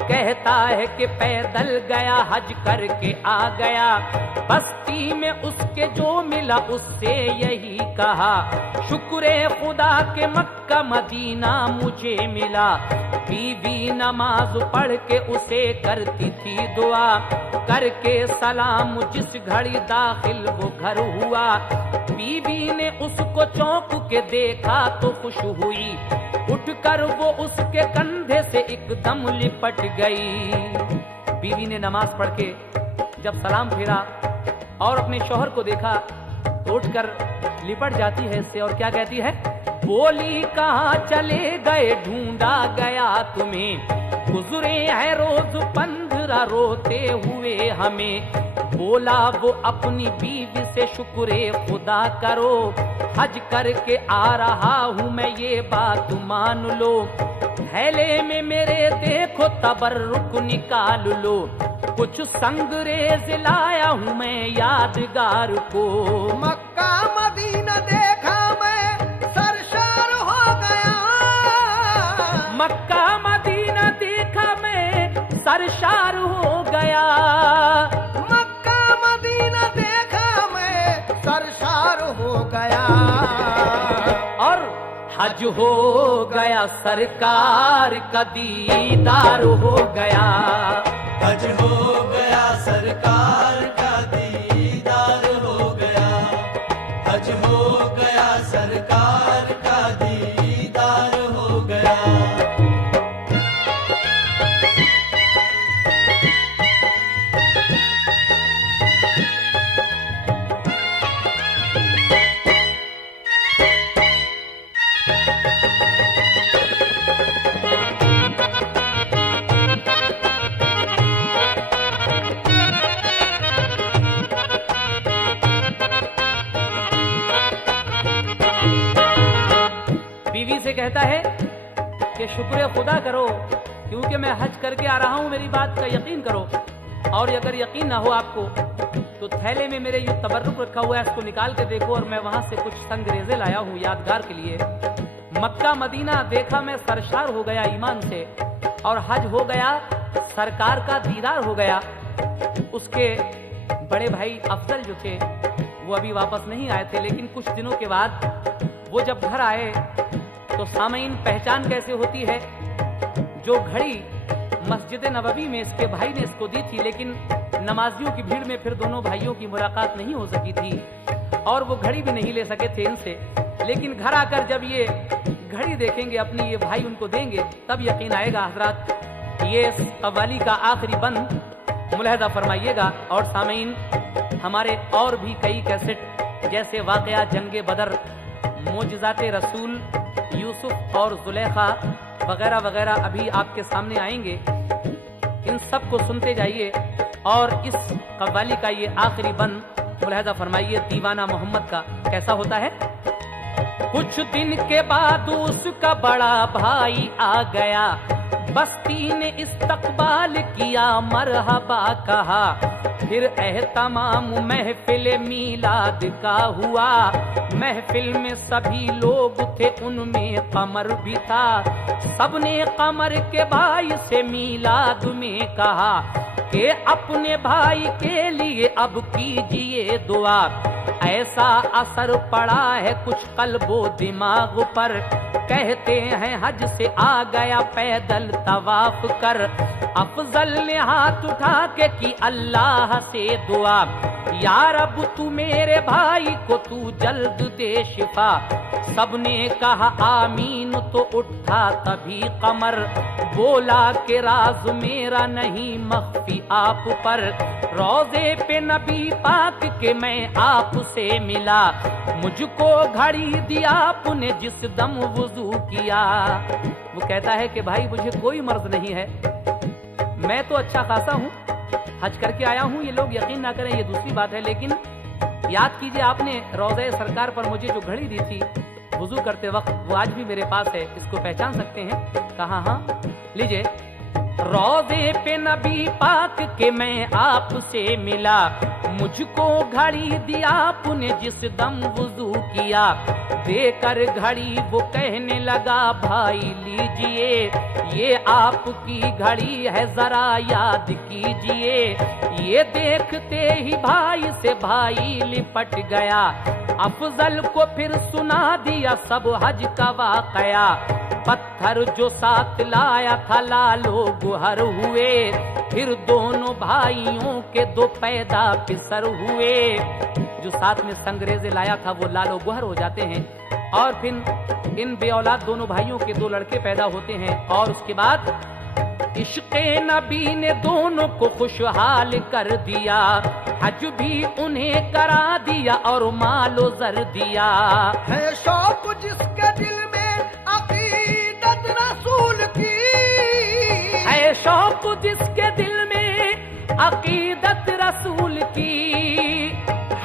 कहता है कि पैदल गया हज करके आ गया, बस्ती में उसके जो मिला उससे यही कहा, शुक्र खुदा के मक्का मदीना मुझे मिला, बीवी नमाज पढ़ के उसे करती थी दुआ, करके सलाम जिस घड़ी दाखिल वो घर हुआ, बीवी ने उसको चौंक के देखा तो खुश हुई, उठकर वो उसके कंधे से एकदम लिपट गई। बीवी ने नमाज पढ़ के जब सलाम फेरा और अपने शौहर को देखा तो उठकर लिपट जाती है इससे और क्या कहती है? बोली कहाँ चले गए, ढूंढा गया तुम्हें, गुजरे है रोज 15 रोते हुए हमें, बोला वो अपनी बीवी से शुक्र खुदा करो, हज करके आ रहा हूँ मैं ये बात मान लो, थैले में मेरे देखो तबर्रुक निकाल लो, कुछ संगरेज लाया हूँ मैं यादगार को। मक्का मदीना देखा मैं सरशार हो गया, मक्का मदीना देखा मैं सरशार हो गया, मक्का मदीना देखा मैं सरशार हो गया, और हज हो गया सरकार का दीदार हो गया, हज हो गया सरकार का दीदार हो गया, हज हो गया सरकार का दीदार हो गया। बीवी से कहता है कि शुक्र खुदा करो क्योंकि मैं हज करके आ रहा हूं, मेरी बात का यकीन करो, और अगर यकीन ना हो आपको तो थैले में मेरे ये तबर्रुक रखा हुआ है, इसको निकाल के देखो, और मैं वहां से कुछ संगरेजे लाया हूं यादगार के लिए। मक्का मदीना देखा मैं सरशार हो गया ईमान से, और हज हो गया सरकार का दीदार हो गया। उसके बड़े भाई अफजल जो थे वो अभी वापस नहीं आए थे, लेकिन कुछ दिनों के बाद वो जब घर आए तो सामईन पहचान कैसे होती है, जो घड़ी मस्जिद नबवी में इसके भाई ने इसको दी थी, लेकिन नमाजियों की भीड़ में फिर दोनों भाइयों की मुलाकात नहीं हो सकी थी और वो घड़ी भी नहीं ले सके थे इनसे, लेकिन घर आकर जब ये घड़ी देखेंगे अपनी, ये भाई उनको देंगे, तब यकीन आएगा। हजरात ये कव्वाली का आखिरी बंद मुलाहजा फरमाइएगा। और सामईन हमारे और भी कई कैसेट जैसे वाकया जंगे बदर, मोजज़ाते रसूल, यूसुफ और जुलेखा वगैरह वगैरह अभी आपके सामने आएंगे, इन सब को सुनते जाइए। और इस कव्वाली का ये आखिरी बंद मुलाहजा फरमाइए दीवाना मोहम्मद का कैसा होता है। कुछ दिन के बाद उसका बड़ा भाई आ गया, बस्ती ने इस्तकबाल किया, मरहबा कहा, फिर एहतमाम महफिल मीलाद का हुआ। महफिल में सभी लोग थे, उनमें कमर भी था, सबने कमर के भाई से मीलाद में कहा कि अपने भाई के लिए अब कीजिए दुआ, ऐसा असर पड़ा है कुछ कल्बो दिमाग पर, कहते हैं हज से आ गया पैदल तवाफ कर। अफजल ने हाथ उठा के की अल्लाह से दुआ, यार अब तू मेरे भाई को तू जल्द दे शिफा। सबने कहा आमीन तो उठा तभी कमर, बोला कि राज मेरा नहीं मख्फी आप पर। रोजे पे नबी पाक के मैं आपसे मिला, मुझको घड़ी दी आपने जिस दम वुजू किया। वो कहता है कि भाई मुझे कोई मर्ज नहीं है, मैं तो अच्छा खासा हूँ, हज करके आया हूँ। ये लोग यकीन ना करें ये दूसरी बात है, लेकिन याद कीजिए आपने रोज़े सरकार पर मुझे जो घड़ी दी थी वुजू करते वक्त, वो आज भी मेरे पास है। इसको पहचान सकते हैं? कहा हाँ, लीजिए। रोज़े पे नबी पाक के मैं आपसे मिला, मुझको घड़ी दी आपने जिस दम वुजू किया। देकर घड़ी वो कहने लगा भाई लीजिए, ये आपकी घड़ी है जरा याद कीजिए। ये देखते ही भाई से भाई लिपट गया, अफजल को फिर सुना दिया सब हज का वाकया। पत्थर जो साथ लाया था लालो गुहर हुए, फिर दोनों भाइयों के दो पैदा पिसर हुए। जो साथ में संगरेजे लाया था वो लालो गुहर हो जाते हैं, और फिर इन बेऔलाद दोनों भाइयों के दो लड़के पैदा होते हैं। और उसके बाद इश्क़े नबी ने दोनों को खुशहाल कर दिया, हज भी उन्हें करा दिया और मालो जर दिया। है शौक जिसके दिल में अकीदत रसूल की, है शौक जिसके दिल में अकीदत रसूल की।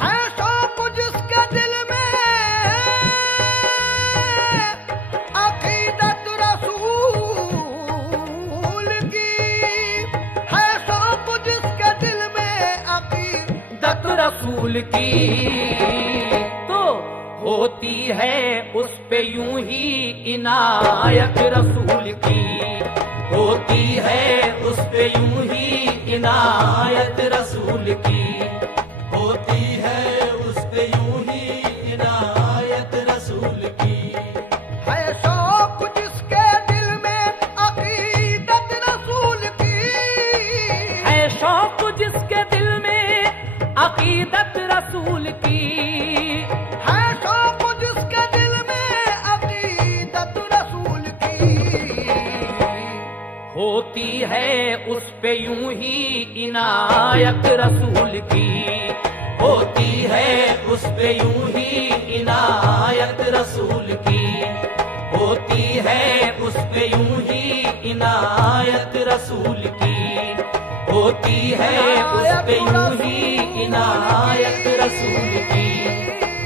है शौक जिसके दिल में अकीदत रसूल की। है शौक जिसके दिल में अकीदत रसूल की, तो होती है उस पे यूं ही इनायत रसूल की। होती है उस पे यूं ही इनायत रसूल की। होती है उस पे यूं ही इनायत रसूल की। है शौक जिसके दिल में अकीदत रसूल की। है शौक जिसके दिल में अकीदत रसूल की। है शौक जिसके दिल में अकीदत रसूल की। होती है उस पे यूं ही इनायत रसूल की। होती है उस पे यूं ही इनायत रसूल की। होती है उस पे यूं ही इनायत रसूल की। होती है उस पे यूं ही इनायत रसूल की।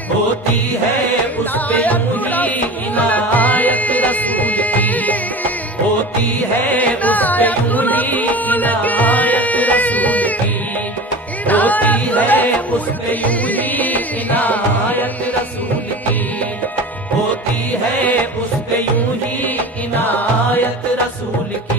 होती है उस पे यूं ही इनायत रसूल की। होती है उस पे यूं ही इनायत रसूल की। होती है उस पे यूं ही इनायत रसूल की। होती है उस पे यूं ही इनायत रसूल की।